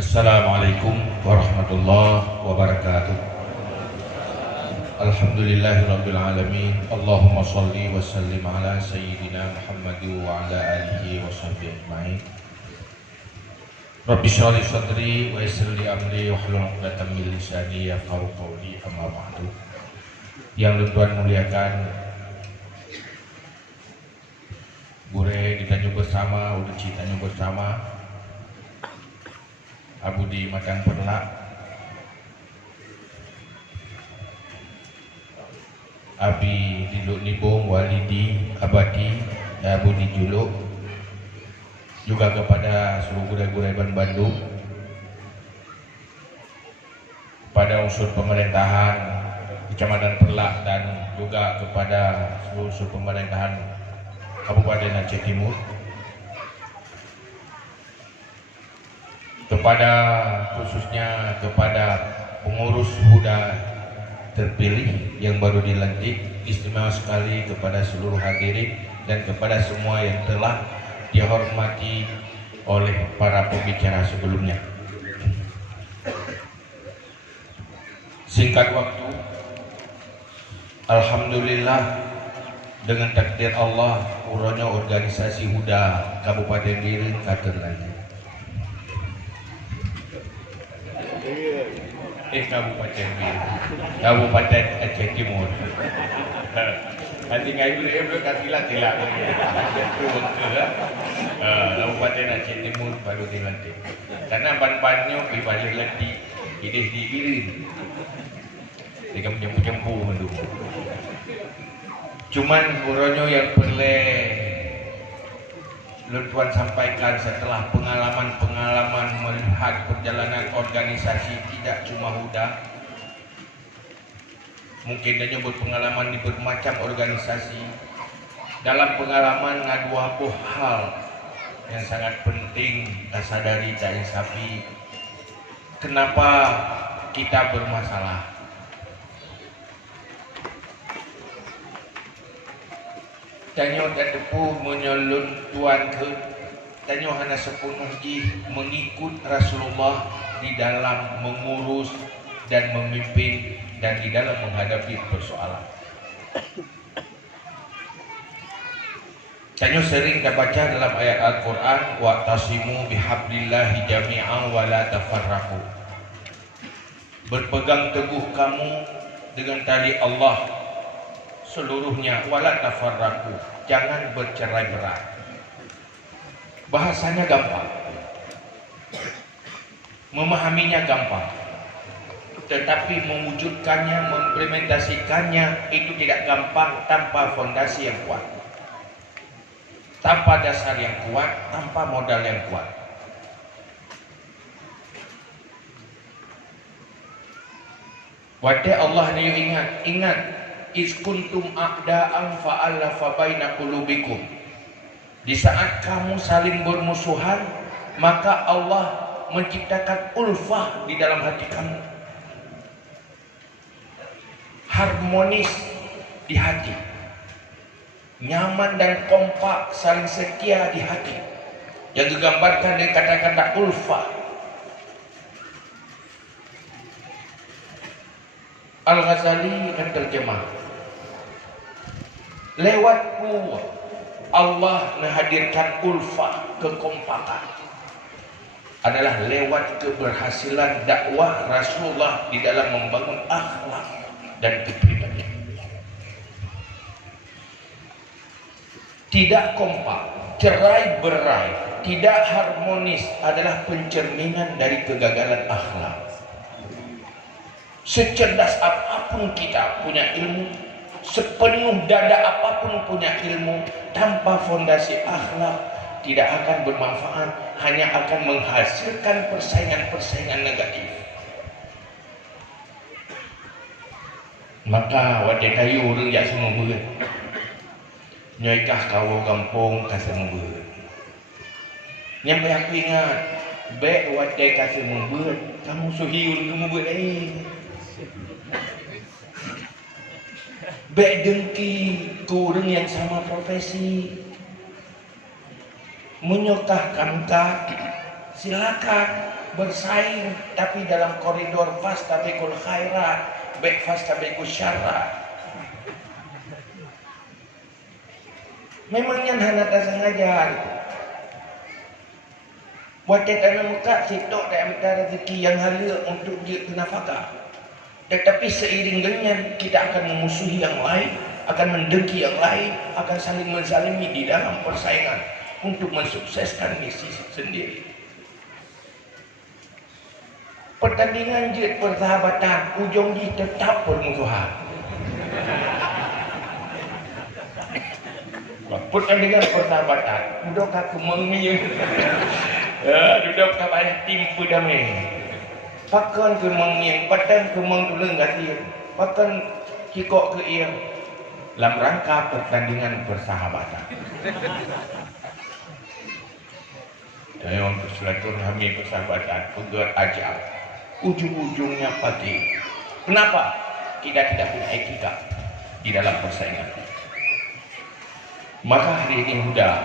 Assalamualaikum warahmatullahi wabarakatuh. Alhamdulillahirabbil alamin. Allahumma shalli wa sallim ala sayyidina Muhammad wa ala alihi wa sahbihi ajmain. Rabbi shrah li sadri wa yassir li amri wahlul 'uqdatam min lisani yafqahu qawli, amma ba'du. Yang Tuhan muliakan, Bure ditanyu bersama, udah citanya bersama. Abu di Madang Perlak, Abi di Luk Nibung, Walidi, Abadi, Abu di Juluk, juga kepada seluruh gurai-gurai Bandung, pada unsur pemerintahan Kecamatan Perlak dan juga kepada seluruh unsur pemerintahan Kabupaten Aceh Timur, kepada khususnya kepada pengurus Huda terpilih yang baru dilantik, istimewa sekali kepada seluruh hadirin dan kepada semua yang telah dihormati oleh para pembicara sebelumnya. Singkat waktu, alhamdulillah dengan takdir Allah, uranya organisasi Huda Kabupaten Biren katen lagi. Kabupaten Aceh Timur. Nanti ngai boleh belum katilah tilah. Kabupaten Aceh Timur baru dilantik. Karena ban-bannya balik lagi ideh di Biren. Dia menjempu-jempu mendu. Cuman uronyo yang perlu Tuan sampaikan setelah pengalaman-pengalaman melihat perjalanan organisasi tidak cuma Huda, mungkin dia nyebut pengalaman di bermacam organisasi. Dalam pengalaman ada dua hal yang sangat penting kita sadari dari sapi. Kenapa kita bermasalah? Tanyo dan depu menyelun tuan ke tanyo hanya sepenuh mengikut Rasulullah di dalam mengurus dan memimpin dan di dalam menghadapi persoalan. Tanyo sering kita baca dalam ayat Al-Quran, wa'tasimu bihablillahi jami'an wa la tafarraqu. Berpegang teguh kamu dengan tali Allah seluruhnya, wala tafarraqu, jangan bercerai-berai. Bahasanya gampang, memahaminya gampang, tetapi mewujudkannya, mengimplementasikannya itu tidak gampang tanpa fondasi yang kuat, tanpa dasar yang kuat, tanpa modal yang kuat. Wadai Allah ni ingat is kuntum a'da'an fa'alafa baina qulubikum. Di saat kamu saling bermusuhan, maka Allah menciptakan ulfah di dalam hati kamu, harmonis di hati, nyaman dan kompak, saling setia di hati, yang digambarkan dengan kata-kata ulfah. Al-Ghazali akan terjemah, lewatku Allah menghadirkan ulfah, kekompakan, adalah lewat keberhasilan dakwah Rasulullah di dalam membangun akhlak dan kepribadian. Tidak kompak, cerai-berai, tidak harmonis adalah pencerminan dari kegagalan akhlak. Secerdas apapun kita punya ilmu, sepenuh dada apapun punya ilmu, tanpa fondasi akhlak tidak akan bermanfaat, hanya akan menghasilkan persaingan-persaingan negatif. Maka wadai kayu orang jak semua berat, nyoikah kau kampung kasih memberat. Nyampe aku ingat, baik wadai kasih memberat, kamu suhi orang memberat baik dengki ke orang yang sama profesi, menyokah kamkah silakan, bersaing tapi dalam koridor fastabiqul khairat, baik fastabiqus syarra. Memangnya hana tak sengaja buat kita muka sitok dan minta rezeki yang halal untuk dia nafkah. Tetapi seiring dengan kita akan memusuhi yang lain, akan mendengki yang lain, akan saling menzalimi di dalam persaingan untuk mensukseskan misi sendiri. Pertandingan jet persahabatan ujung di tetap permusuhan. Pertandingan persahabatan duduk aku mengiung duduk kabarnya timpu damai pakan ke mengiung patang ke mengduleng gatir pakan kikok ke iang dalam rangka pertandingan persahabatan. Dalam silaturahmi persahabatan pegat ajab ujung-ujungnya pati. Kenapa? Kita tidak punya etika di dalam persaingan. Maka hari ini Huda,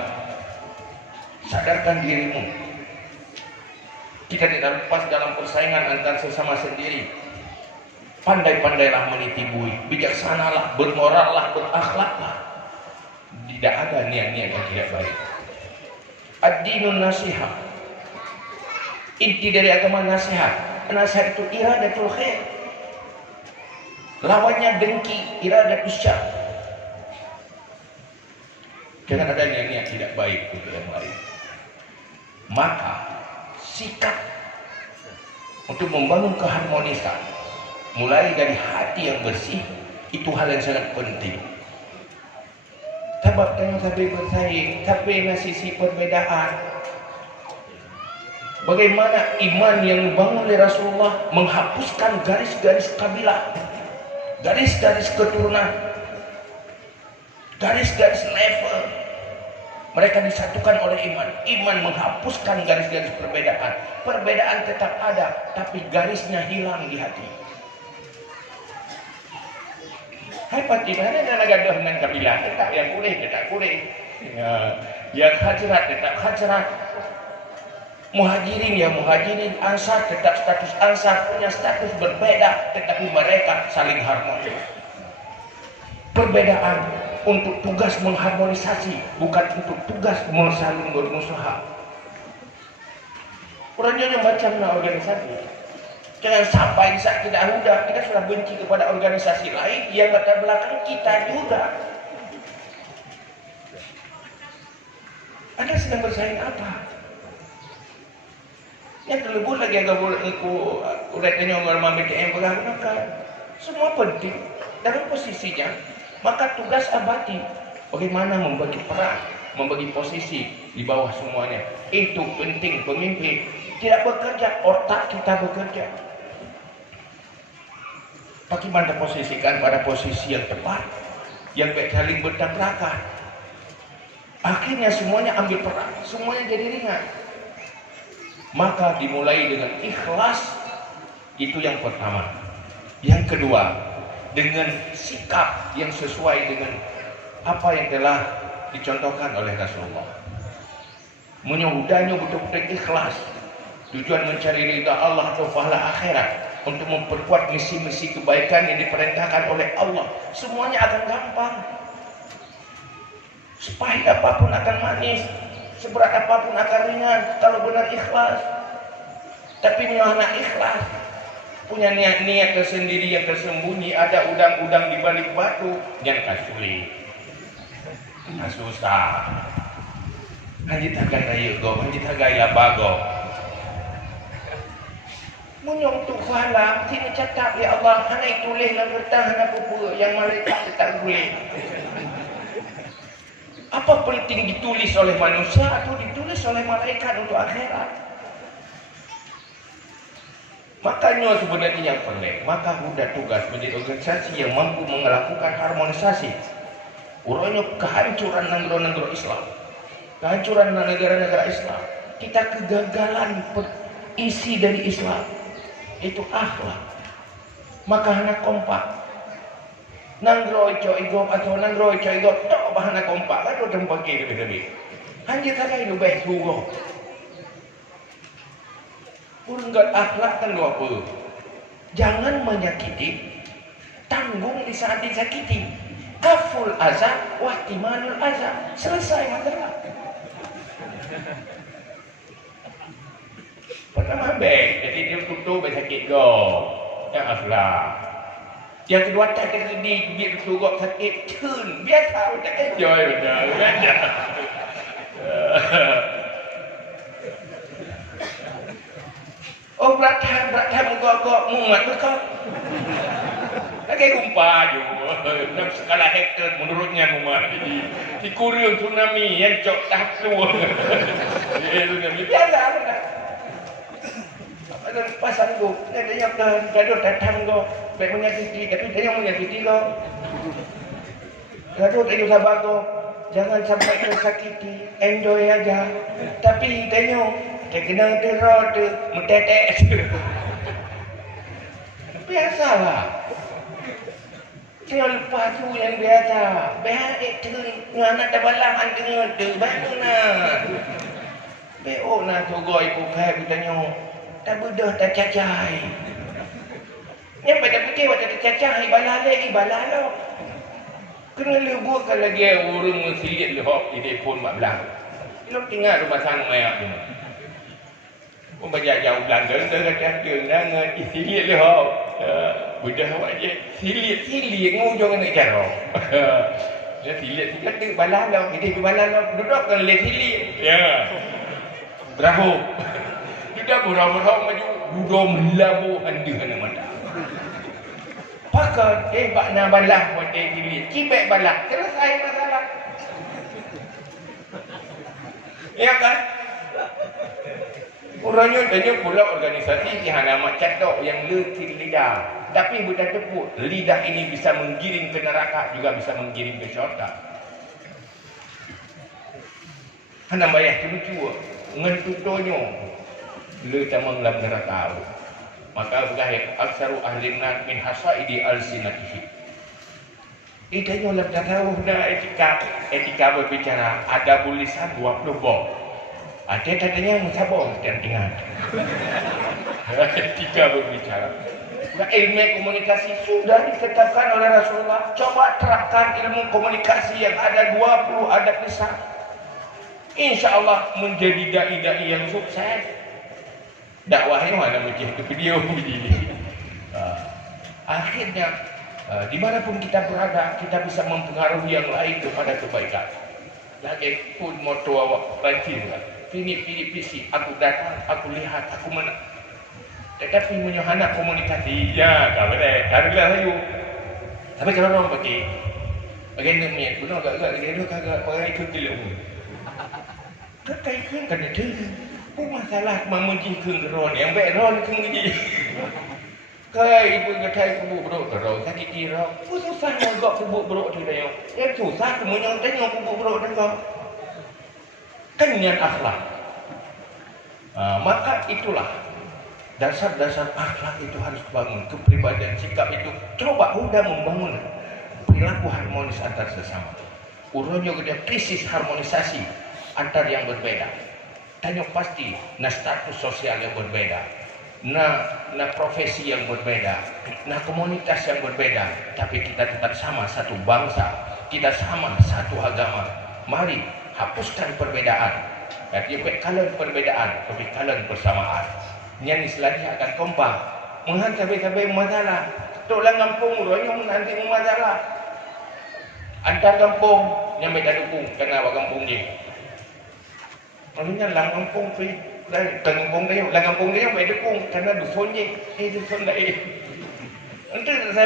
sadarkan dirimu. Kita tidak lepas dalam persaingan antar sesama sendiri. Pandai-pandailah meniti bui, bijaksanalah, bermorallah, berakhlaklah. Tidak ada niat-niat yang tidak baik. Ad-dinun nasihat. Inti dari agama nasihat. Nasihat itu iradatul khair. Lawannya dengki, iradatul syarr. Jangan ada niat tidak baik untuk yang lain. Maka sikap untuk membangun keharmonisan mulai dari hati yang bersih itu hal yang sangat penting. Sebab jangan sampai bersaing, sampai sisi perbedaan. Bagaimana iman yang dibangun oleh Rasulullah menghapuskan garis-garis kabilah, garis-garis keturunan, garis-garis level. Mereka disatukan oleh iman. Iman menghapuskan garis-garis perbedaan. Perbedaan tetap ada, tapi garisnya hilang di hati. Hai pati mana nak gaduh dengan kabilah? Tetap yang boleh, tetap boleh. Yang hajrat, tetap hajrat. Muhajirin, ya muhajirin. Ansar, tetap status ansar. Punya status berbeda, tetapi mereka saling harmonis. Perbedaan untuk tugas mengharmonisasi, bukan untuk tugas saling bermusuhan. Orangnya macam organisasi. Jangan sampai saat kita Huda, kita sudah benci kepada organisasi lain yang latar belakang kita juga. Anda sedang bersaing apa? Yang terlebih lagi agak boleh udah tanya orang BTM bergunakan. Semua penting dalam posisinya. Maka tugas abadi bagaimana membagi peran, membagi posisi di bawah semuanya. Itu penting. Pemimpin tidak bekerja, otak kita bekerja. Bagaimana posisikan pada posisi yang tepat, yang baik saling bertabrakan. Akhirnya semuanya ambil peran, semuanya jadi ringan. Maka dimulai dengan ikhlas, itu yang pertama. Yang kedua, dengan sikap yang sesuai dengan apa yang telah dicontohkan oleh Rasulullah. Menyudahnya betul-betul ikhlas. Tujuan mencari ridha Allah atau pahala akhirat. Untuk memperkuat misi-misi kebaikan yang diperintahkan oleh Allah. Semuanya akan gampang. Sepahit apapun akan manis. Seberat apapun akan ringan. Kalau benar ikhlas. Tapi mana ikhlas? Punya niat-niat tersendiri yang tersembunyi, ada udang-udang di balik batu, jangan sulit, susah. Hanya takkan ayo go, hanya tagai labago. Munyong tu kuala, sini catat ya Allah, hanya tulis dan bertahan apa pun yang malaikat tak boleh. Apa penting ditulis oleh manusia atau ditulis oleh malaikat untuk akhirat? Makanya sebenarnya yang penting, maka Huda tugas menjadi organisasi yang mampu melakukan harmonisasi. Urangnya kehancuran negara-negara Islam, kehancuran negara-negara Islam. Kita kegagalan isi dari Islam itu akhlak. Maka hana kompak. Nangroi coigop atau nangroi coigop tak bahana kompak. Lalu tempat kiri lebih-lebih. Hanya saja itu baik hugo. Uranggat akhlak kan lu apa? Jangan menyakiti, tanggung di saat disakiti. Kaful azab, wahtimanul azab. Selesai masalah. Pertama baik, jadi dia tutup sakit go. Yang akhlak. Yang kedua tak sedih, biar suruk sakit cun. Biasa, tak enjoy benar. Oh berat menggogok muat betul. Lagi kumpa juga. Dalam skala hektar menurutnya muat. Jadi si kurang tsunami yang cok tak tua. Biasa benar. Apa pasang go? Ada yang gaduh datang go. Baik menyakiti, tapi dia yang menyakiti go. Gaduh itu sabar go. Jangan sampai tersakiti, enjoy aja. Tapi tengok, dia kena teror tu, mentetek tu. Biasalah. Dia lupa tu yang biasa. Biar itu, anak dah balang antara tu, baru nak. Beok nak togok ibu kai, aku tengok. Tak bedah, tak cacai. Yang pada fikir, tak cacai, ibalah lah. Kena lebuhkan lagi orang mesilit lehok di telefon mak belang. Lu tinggal rumah sang mayak tu. Pun baca jauh belangga tu kata dengan silit lehok. Budak awak je silit ngujung nak cara. Dia silit tu balah lah, kita balah lah. Duduk kan le silit. Ya. Berahu. Duduk berahu maju duduk melabu anda kena mata. Pakai bak na balah buat silit. Cibek balah. Selesai masalah. Ya kan? Orangnya tanya pula organisasi Tihana Mak Catok yang letih lidah. Tapi bukan tepuk. Lidah ini bisa menggiring ke neraka, juga bisa menggiring ke syurga. Hana bayar cuma-cuma. Ngentutonyo. Letih menglam neraka. Maka berkahir aksaru ahli nar min hasaidi al-sinatihi. Itanya lebih tahu dah etika berbicara. Ada tulisan 20 bom. Ada tadinya musabong dan ingat. Etika berbicara. Nah, ilmu komunikasi sudah ditetapkan oleh Rasulullah. Coba terapkan ilmu komunikasi yang ada 20 adab lisan. Insya Allah menjadi dai-dai yang sukses. Dakwahnya mana macam tu video begini. Akhirnya dimanapun kita berada, kita bisa mempengaruhi yang lain kepada kebaikan. Lagi pun moto awak Perancis lah. Pilih pisi. Aku datang, aku lihat, aku menang. Tetapi menyohana komunikasi. Ya, tak boleh. Tak boleh saja. Tapi kalau orang pakai bagaimana punya, benar agak-agak dia kagak pakai itu telur. Kekai kan kena tu. Apa masalah mementingkan geron yang baik ron kan gini. Kai ibu kata kubuk beruk geron sakit kira. Apa susah agak kubuk beruk tu dah. Yang susah kemudian tengok kubuk beruk dah. Kan niat akhlak. Maka itulah dasar-dasar akhlak itu harus bangun. Kepribadian sikap itu coba udah membangun perilaku harmonis antar sesama. Urunnya dia krisis harmonisasi antar yang berbeda. Tanya pasti, nah status sosial yang berbeda, nah profesi yang berbeda, nah komunitas yang berbeda, tapi kita tetap sama satu bangsa, kita sama satu agama. Mari hapuskan perbedaan. Jadi kalian perbedaan, tapi kalian bersamaan. Yang istilahnya akan kompak. Menghantar-hantar masalah. Tok lang kampung, royong nanti masalah. Antar kampung yang beda dukung, kenapa kampung ni? Maksudnya lang kampung tu, lang kampung dia yang beda dukung, karena dusun ni, dusun lain. Nanti saya